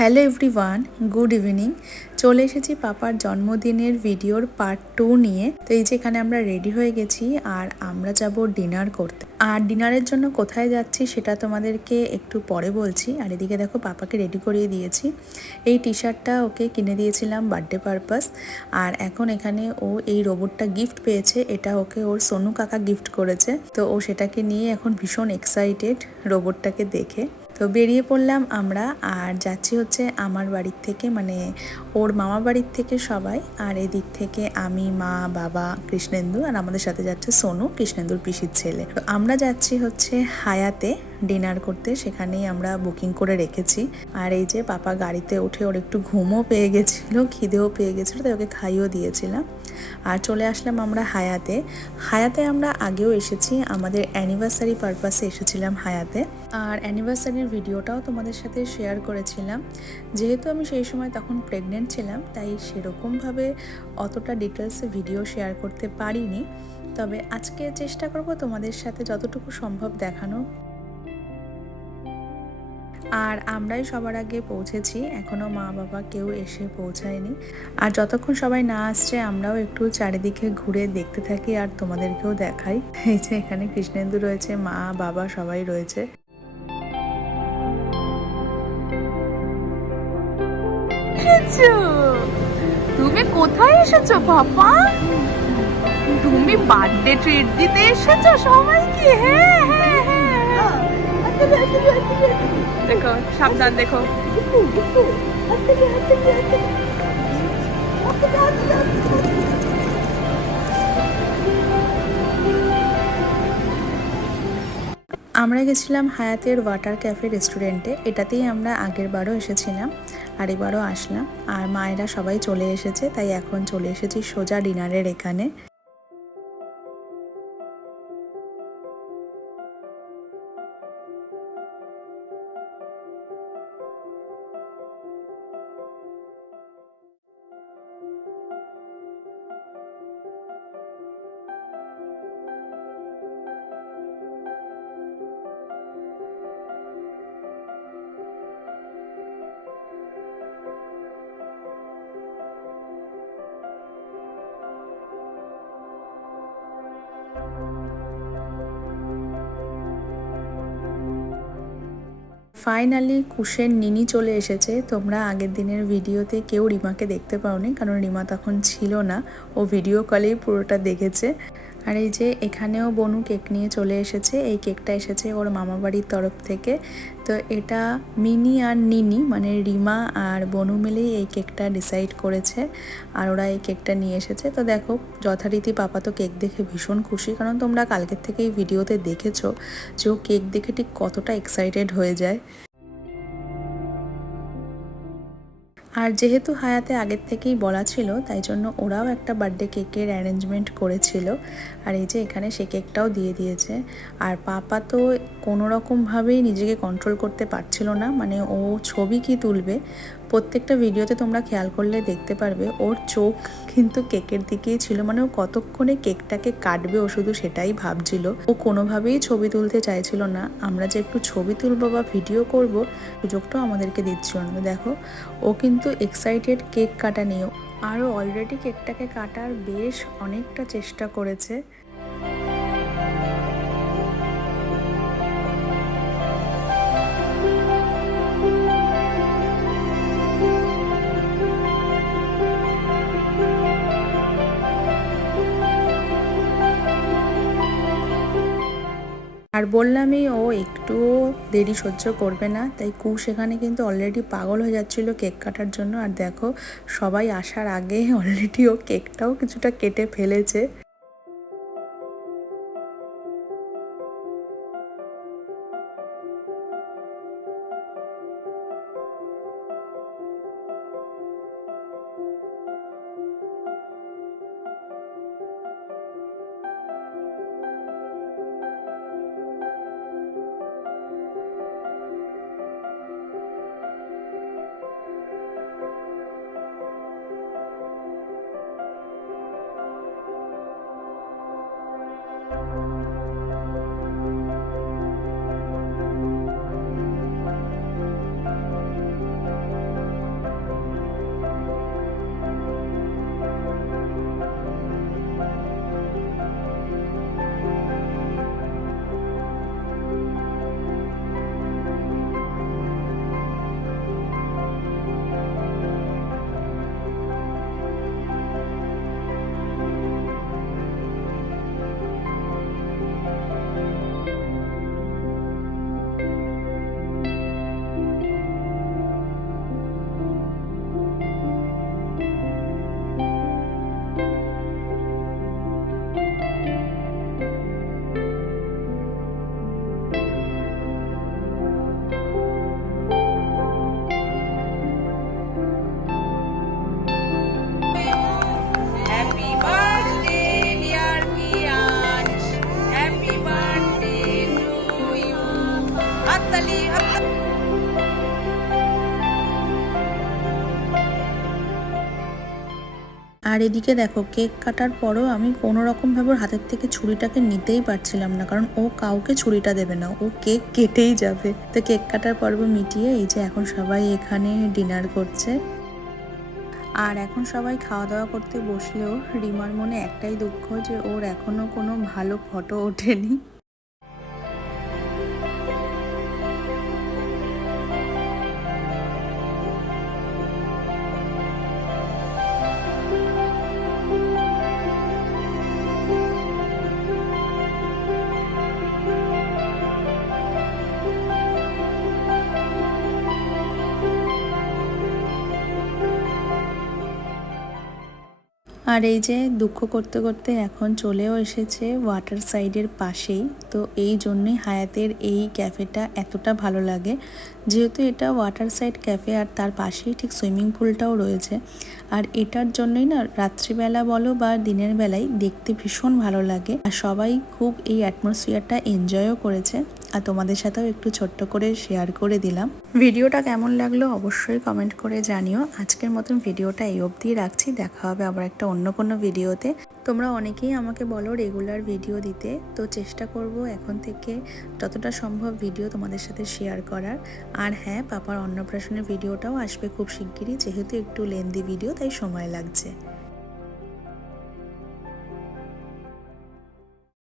Hello everyone, good evening. চলে এসেছি পাপার জন্মদিনের ভিডিওর পার্ট 2 নিয়ে। তো এই যে এখানে আমরা রেডি হয়ে গেছি আর আমরা যাব ডিনার করতে। আর ডিনারের জন্য কোথায় যাচ্ছি সেটা তোমাদেরকে একটু পরে বলছি। আর এদিকে দেখো পাপাকে রেডি করিয়ে দিয়েছি। এই টি শার্টটা ওকে কিনে দিয়েছিলাম বার্থডে পারপাস। আর এখন এখানে ও এই রোবটটা গিফট পেয়েছে, এটা ওকে ওর সোনু কাকা গিফট করেছে। তো ও সেটাকে নিয়ে এখন ভীষণ এক্সাইটেড রোবটটাকে দেখে। তো বেরিয়ে পড়লাম আমরা আর যাচ্ছি হচ্ছে আমার বাড়ির থেকে, মানে ওর মামা বাড়ির থেকে সবাই। আর এদিক থেকে আমি, মা, বাবা, কৃষ্ণেন্দু আর আমাদের সাথে যাচ্ছে সোনু, কৃষ্ণেন্দুর পিসির ছেলে। তো আমরা যাচ্ছি হচ্ছে হায়াতে ডিনার করতে, সেখানেই আমরা বুকিং করে রেখেছি। আর এই যে পাপা গাড়িতে উঠে ওর একটু ঘুমও পেয়ে গেছিলো, খিদেও পেয়ে গেছিলো, তাই ওকে খাইয়েও দিয়েছিলাম। আর চলে আসলাম আমরা হায়াতে আমরা আগেও এসেছি, আমাদের অ্যানিভার্সারি পারপাসে এসেছিলাম হায়াতে। আর অ্যানিভার্সারির ভিডিওটাও তোমাদের সাথে শেয়ার করেছিলাম। যেহেতু আমি সেই সময় তখন প্রেগনেন্ট ছিলাম, তাই সেরকমভাবে অতটা ডিটেলসে ভিডিও শেয়ার করতে পারিনি। তবে আজকে চেষ্টা করব তোমাদের সাথে যতটুকু সম্ভব দেখানো। আর আমরাই সবার আগে পৌঁছেছি, এখনও মা বাবা কেউ এসে পৌঁছায়নি। আর যতক্ষণ সবাই না আসছে আমরাও একটু চারিদিকে ঘুরে দেখতে থাকি আর তোমাদেরকেও দেখাই। এই যে এখানে কৃষ্ণেন্দু রয়েছে, মা বাবা সবাই রয়েছে। তুমি কোথায় এসেছো পাপা? তুমি বার্থডে ট্রিট দিতে এসেছো সবাইকে? হ্যাঁ হ্যাঁ হ্যাঁ, দেখো সাবধান, দেখো। আমরা গেছিলাম হায়াতের ওয়াটার ক্যাফে রেস্টুরেন্টে, এটাতেই আমরা আগের বারও এসেছিলাম আর এবারও আসলাম। আর মায়েরা সবাই চলে এসেছে, তাই এখন চলে এসেছি সোজা ডিনারের এখানে। ফাইনালি কুশের নিনি চলে এসেছে। তোমরা আগের দিনের ভিডিওতে কেউ রিমাকে দেখতে পাওনি, কারণ রিমা তখন ছিল না, ও ভিডিও কলেই পুরোটা দেখেছে। আর এই যে এখানেও বনু কেক নিয়ে চলে এসেছে। এই কেকটা এসেছে ওর মামা বাড়ির তরফ থেকে। তো এটা মিনি আর নিনি, মানে রিমা আর বনু মিলেই এই কেকটা ডিসাইড করেছে, আর ওরা এই কেকটা নিয়ে এসেছে। তো দেখো যথারীতি পাপা তো কেক দেখে ভীষণ খুশি, কারণ তোমরা কালকের থেকেই ভিডিওতে দেখেছো যে ও কেক দেখে ঠিক কতটা এক্সাইটেড হয়ে যায়। আর যেহেতু হায়াতে আগের থেকেই বলা ছিল, তাই জন্য ওরাও একটা বার্থডে কেকের অ্যারেঞ্জমেন্ট করেছিল। আর এই যে এখানে সে কেকটাও দিয়ে দিয়েছে। আর পাপা তো কোনো রকমভাবেই নিজেকে কন্ট্রোল করতে পারছিল না, মানে ও ছবি কি তুলবে। প্রত্যেকটা ভিডিওতে তোমরা খেয়াল করলে দেখতে পারবে ওর চোখ কিন্তু কেকের দিকেই ছিল, মানে ও কতক্ষণে কেকটাকে কাটবে ও শুধু সেটাই ভাবছিল। ও কোনোভাবেই ছবি তুলতে চাইছিল না। আমরা যে একটু ছবি তুলবো বা ভিডিও করব, সুযোগটাও আমাদেরকে দিচ্ছিল না। দেখো ও কিন্তু এক্সাইটেড কেক কাটা নিয়েও, আরও অলরেডি কেকটাকে কাটার বেশ অনেকটা চেষ্টা করেছে। আর বললামই ও একটুও দেরি সহ্য করবে না, তাই কুশ এখানে কিন্তু অলরেডি পাগল হয়ে যাচ্ছিল কেক কাটার জন্য। আর দেখো সবাই আসার আগে অলরেডি ও কেকটাও কিছুটা কেটে ফেলেছে। আর এদিকে দেখো কেক কাটার পরও আমি কোনো রকমভাবে ওর হাতের থেকে ছুরিটাকে নিতেই পারছিলাম না, কারণ ও কাউকে ছুরিটা দেবে না, ও কেক কেটেই যাবে। তো কেক কাটার পর্ব মিটিয়ে এই যে এখন সবাই এখানে ডিনার করছে। আর এখন সবাই খাওয়া দাওয়া করতে বসলেও রিমার মনে একটাই দুঃখ যে ওর এখনো কোনো ভালো ফটো ওঠেনি। আর এই যে দুঃখ করতে করতে এখন চলেও এসেছে ওয়াটার সাইডের পাশেই। তো এই জন্যই হায়াতের এই ক্যাফেটা এতটা ভালো লাগে, যেহেতু এটা ওয়াটার সাইড ক্যাফে আর তার পাশেই ঠিক সুইমিং পুলটাও রয়েছে। আর এটার জন্যই না রাত্রিবেলা বলো বা দিনের বেলায় দেখতে ভীষণ ভালো লাগে, আর সবাই খুব এই অ্যাটমসফিয়ারটা এনজয়ও করেছে। আর তোমাদের সাথেও একটু ছোট্ট করে শেয়ার করে দিলাম। ভিডিওটা কেমন লাগলো অবশ্যই কমেন্ট করে জানিও। আজকের মতন ভিডিওটা এই অবধি রাখছি, দেখা হবে আবার একটা অন্য কোনো ভিডিওতে। তোমরা অনেকেই আমাকে বলো রেগুলার ভিডিও দিতে, তো চেষ্টা করব এখন থেকে যতটা সম্ভব ভিডিও তোমাদের সাথে শেয়ার করার। আর হ্যাঁ, পাপার অন্নপ্রাশনের ভিডিওটাও আসবে খুব শিগগিরই, যেহেতু একটু লেন্দি ভিডিও তাই সময় লাগছে।